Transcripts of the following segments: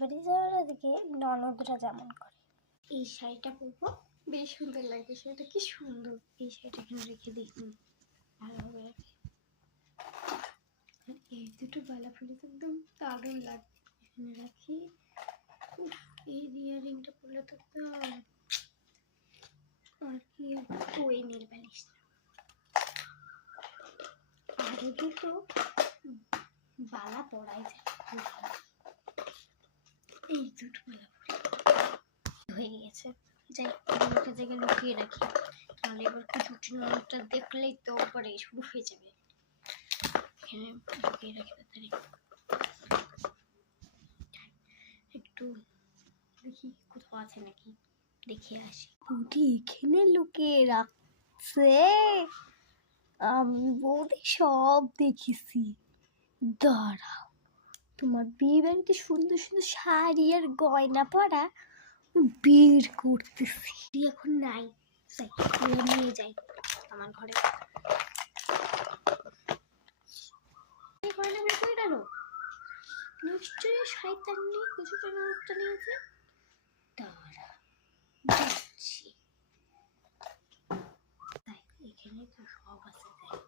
বাড়ি যাওয়ার আগে ননদরা যেমন করে। এই শাড়িটা পরবো, বেশ সুন্দর লাগে। শাড়িটা কি সুন্দর! এই শাড়িটা এখানে রেখে দিই, ভালোভাবে রাখি। এই দুটো বালা ফুলে তো একদম দারুণ লাগবে, এখানে রাখি। এই ইয়ারিংটা পরলে তো আর কি, ওই নীল বালিশ আরো দুটো বালা পরাই যায়। এই দুটো বালা হয়ে গেছে, যাই একটা জায়গায় লুকিয়ে রাখি, তাহলে এবার ছুটি ননদটা দেখলেই তো পরে শুরু হয়ে যাবে। এখানে লুকিয়ে রাখি তাড়াতাড়ি, একটু দেখি কোথাও আছে নাকি, দেখে আসি। বৌদি এখানে লুকিয়ে রাখছে, আমি বৌদি সব দেখেছি। দাঁড়াও, তোমার বিয়ে বাড়িতে সুন্দর সুন্দর শাড়ি আর গয়না পরা বের করতেছি। এখন নাই, নিয়ে যাই আমার ঘরে। গয়না বের করে গেল, নিশ্চয়ই শয়তান নেই, কিছু একটা নিয়েছে। দাঁড়া যাচ্ছি, তাই এখানে তো সব আছে, তাই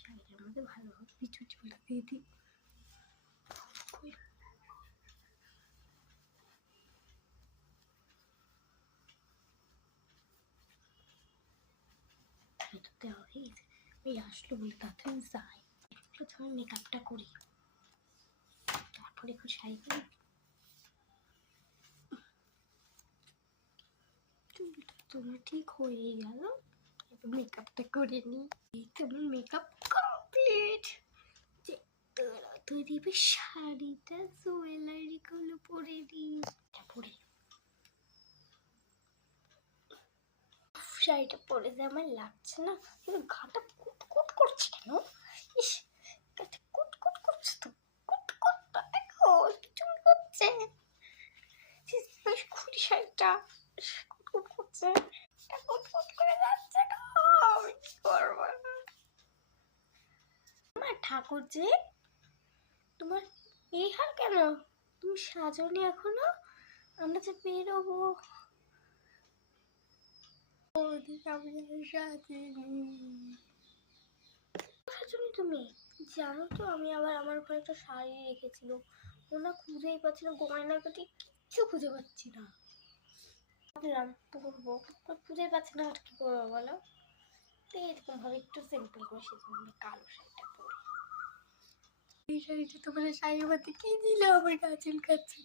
শাড়িটার মধ্যে ভালো হবে পিছুটি বলে দিয়ে দিই। দেওয়া হয়ে গেছে, এই আসলো বলে তাড়াতাড়ি যাই। প্রথমে মেকআপটা করি, তারপরে একটু শাড়ি করি। চুলটা তোমার ঠিক হয়ে গেল, এবার মেকআপটা করে নিই। এই তোমার মেকআপ কমপ্লিট। তাড়াতাড়ি শাড়িটা জুয়েলারি গুলো পরে নিই। পরে শাড়িটা পরে যে আমার লাগছে না, কিন্তু গাটা কুটকুট করছে কেন? ইস, গাটা কুটকুট করছে তো, কুটকুট দেখো চুল করছে। বেশ খুঁড়ি শাড়িটা কুটকুট করছে, কুটকুট করে যাচ্ছে গো, আমি কি করবো? আমার ঠাকুর যে, তোমার এই হাল কেন? তুমি সাজনি এখনো? আমরা যে বেরোবো। তুমি জানো তো, আমি আবার আমার ঘরে একটা শাড়ি রেখেছিল, ওনা খুঁজেই পাচ্ছি না, গয়নার কাটি কিচ্ছু খুঁজে পাচ্ছি না। ভাবলাম পরবো, খুঁজে পাচ্ছি না, আর কি করবো বলো? তো এরকম ভাবে একটু সিম্পল করে সেজন্য কালো শাড়িটা পরে। এই শাড়িটা তোমার শাড়ি বাতি কি দিল, আমার গা চুলকাচ্ছে।